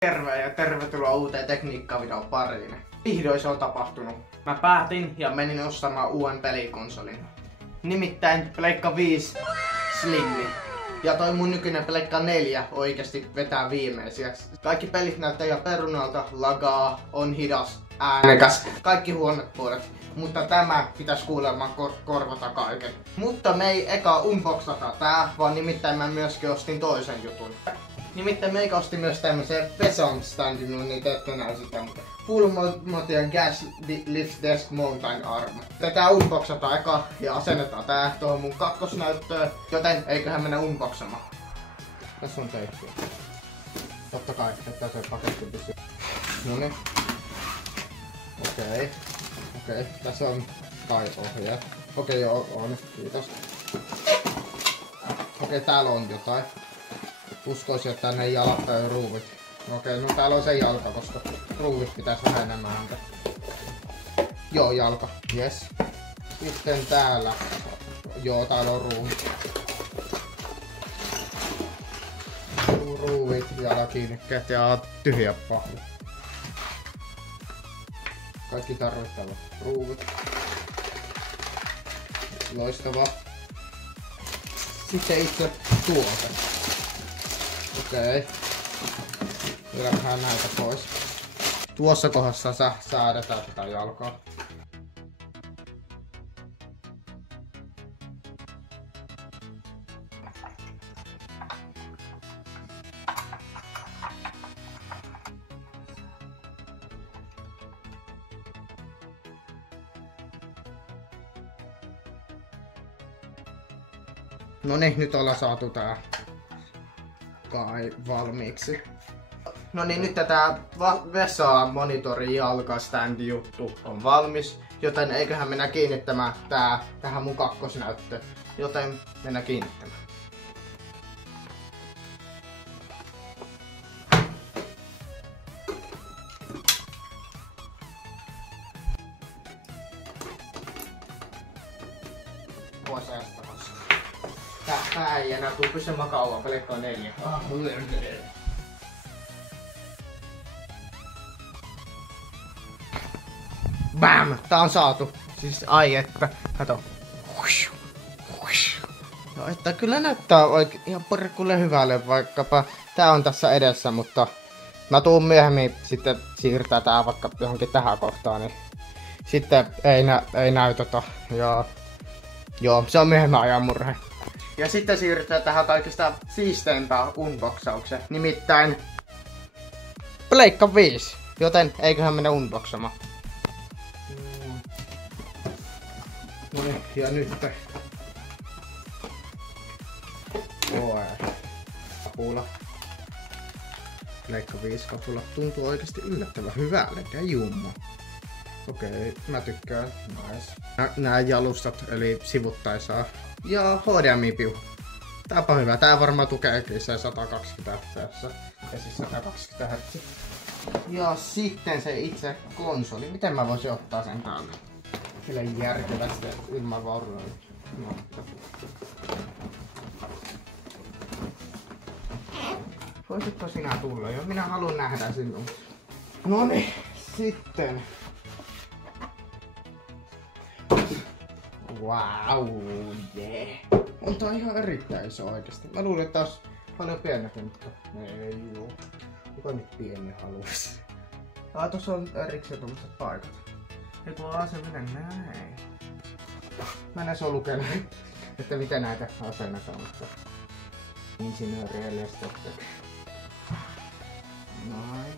Terve ja tervetuloa uuteen tekniikkavideon pariin. Vihdoin se on tapahtunut. Mä päätin ja menin ostamaan uuden pelikonsolin. Nimittäin Pleikka 5 Slimmi. Ja toi mun nykyinen Pleikka 4 oikeesti vetää viimeisiäksi. Kaikki pelit näyttää ihan perunalta, lagaa, on hidas, äänekäs, kaikki huonot puolet. Mutta tämä pitäisi kuulemma korvata kaiken. Mutta me ei eka unboxata tää, vaan nimittäin mä myöskin ostin toisen jutun. Nimittäin meikä osti myös tämmösen Pesan standin, no niitä ette näy sitä, mutta Full Motion Gas Lift Desk Mountain Arm. Tätä unboxataan eka ja asennetaan tää tuohon mun kakkosnäyttöön, joten eiköhän mennä unboxamaan. Tässä on teippiä. Totta kai, että se paketti pysyy. Noniin. Okei, tässä on kai ohjeet. Okei, joo, on. Kiitos. Okei, täällä on jotain. Uskoisin, että tänne jalat tai ruuvit. Okei, no täällä on se jalka, koska ruuvit pitäisi vähän enemmän häntä. Joo, jalka. Yes. Sitten täällä. Joo, täällä on ruuvit. Ruuvit, jalakiinnekkeet ja tyhjä pahvi. Kaikki tarvittavat ruuvit. Loistava. Sitten itse tuote. Okei. Vedähän näitä pois. Tuossa kohdassa säädetään tätä jalkaa. No niin, nyt ollaan saatu tää kai valmiiksi. No niin, nyt tätä vessa monitori jalkastandi juttu on valmis, joten eiköhän mennä kiinnittämään tähän mun kakkosnäyttöön. Joten mennään kiinnittämään. Pois äänestäämässä. Tää ei enää tuu pysymään kauan, Pleikka 4. Bam! Tää on saatu. Siis ai että. Kato. No, että kyllä näyttää ihan porkulle hyvälle, vaikkapa tää on tässä edessä, mutta mä tuun myöhemmin sitten siirtää tää vaikka johonkin tähän kohtaan, niin sitten ei näytetä. Ja joo, se on myöhemmän ajan murhe. Ja sitten siirrytään tähän kaikista siisteimpään unboxaukseen, nimittäin Pleikka 5, joten eiköhän mennä unboxamaan. No niin, ja nyt kapula. Pleikka 5 kapula tuntuu oikeesti yllättävän hyvälle, ja jumma. Okei, mä tykkään. Nice. Nää jalustat, eli sivuttaisaa. Ja HDMI-piu. Tääpä hyvä. Tää varmaan tukeekin se 120 fps. Ja siis 120 Hz. Ja sitten se itse konsoli. Miten mä voisin ottaa sen täältä? Kyllä järkevästi ilman vauruja. No. Voisitko sinä tulla jo? Minä haluan nähdä sinun. Noniin, sitten. Wow, yeah. On tää ihan erittäin iso oikeesti. Mä luulin, että olisi paljon pienempi, mutta ei juu. Kuka nyt pieni haluaisi? Tuossa on erikseen tommoset paikat. Eiku se mennä näin. Mä en edes oo lukenut, että miten näitä asennetaan, mutta insinööriä sitten. Noin.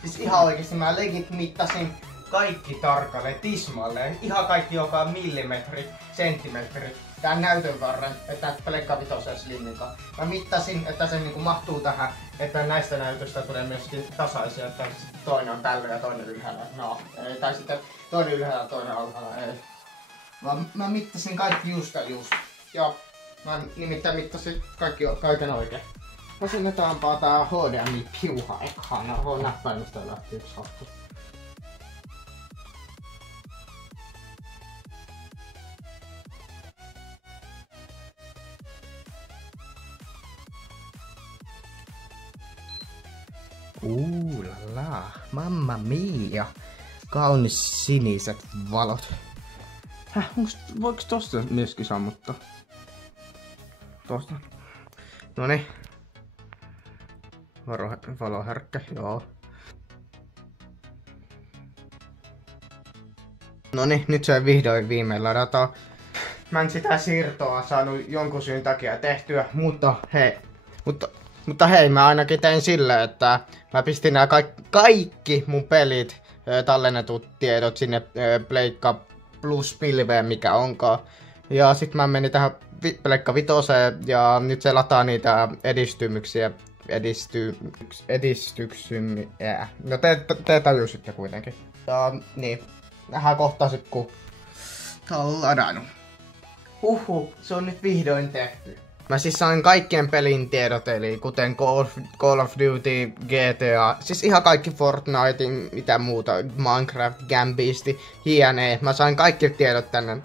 Siis ihan oikeesti mä legit mittasin kaikki tarkalleen, tismalleen. Ihan kaikki joka millimetri, senttimetri. Tän näytön varren, että Pleikka 5 Slimminkaan. Mä mittasin, että se niinku mahtuu tähän, että näistä näytöstä tulee myöskin tasaisia, että toinen on tällä ja toinen ylhäällä. No, ei, tai sitten toinen ylhäällä ja toinen alhaalla, ei. Vaan mä mittasin kaikki just. Ja mä nimittäin mittasin kaiken oikein. Asennetaanpa tää HDMI-piuha ekana. Näppäimistä lähti yksi hattu. La, mamma mia. Kaunis siniset valot. Voiko tosta myöskin sammuttaa? Tosta. Noniin. Valoherkkä, joo. Noniin, nyt se vihdoin viimein ladataan. Mä en sitä siirtoa saanut jonkun syyn takia tehtyä, mutta hei, mä ainakin tein silleen, että mä pistin nää kaikki mun pelit, tallennetut tiedot sinne Pleikka Plus pilveen, mikä onkaan. Ja sit mä menin tähän Pleikka Vitoseen ja nyt se lataa niitä edistymyksiä. No te tajusitte kuitenkin. Ja niin, nähdään kohta sit kun tää on ladannut. Se on nyt vihdoin tehty. Mä siis sain kaikkien pelin tiedot, eli kuten Call of Duty, GTA, siis ihan kaikki Fortnite, mitä muuta, Minecraft, Gambisti, JNE. Mä sain kaikki tiedot tänne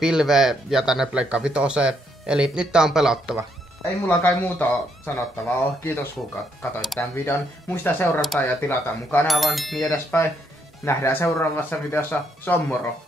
pilveen ja tänne Pleikka Vitoseen, eli nyt tää on pelattava. Ei mulla kai muuta sanottavaa. Kiitos kun katsoit tämän videon. Muista seurata ja tilata mun kanavan, niin edespäin. Nähdään seuraavassa videossa. Se on moro!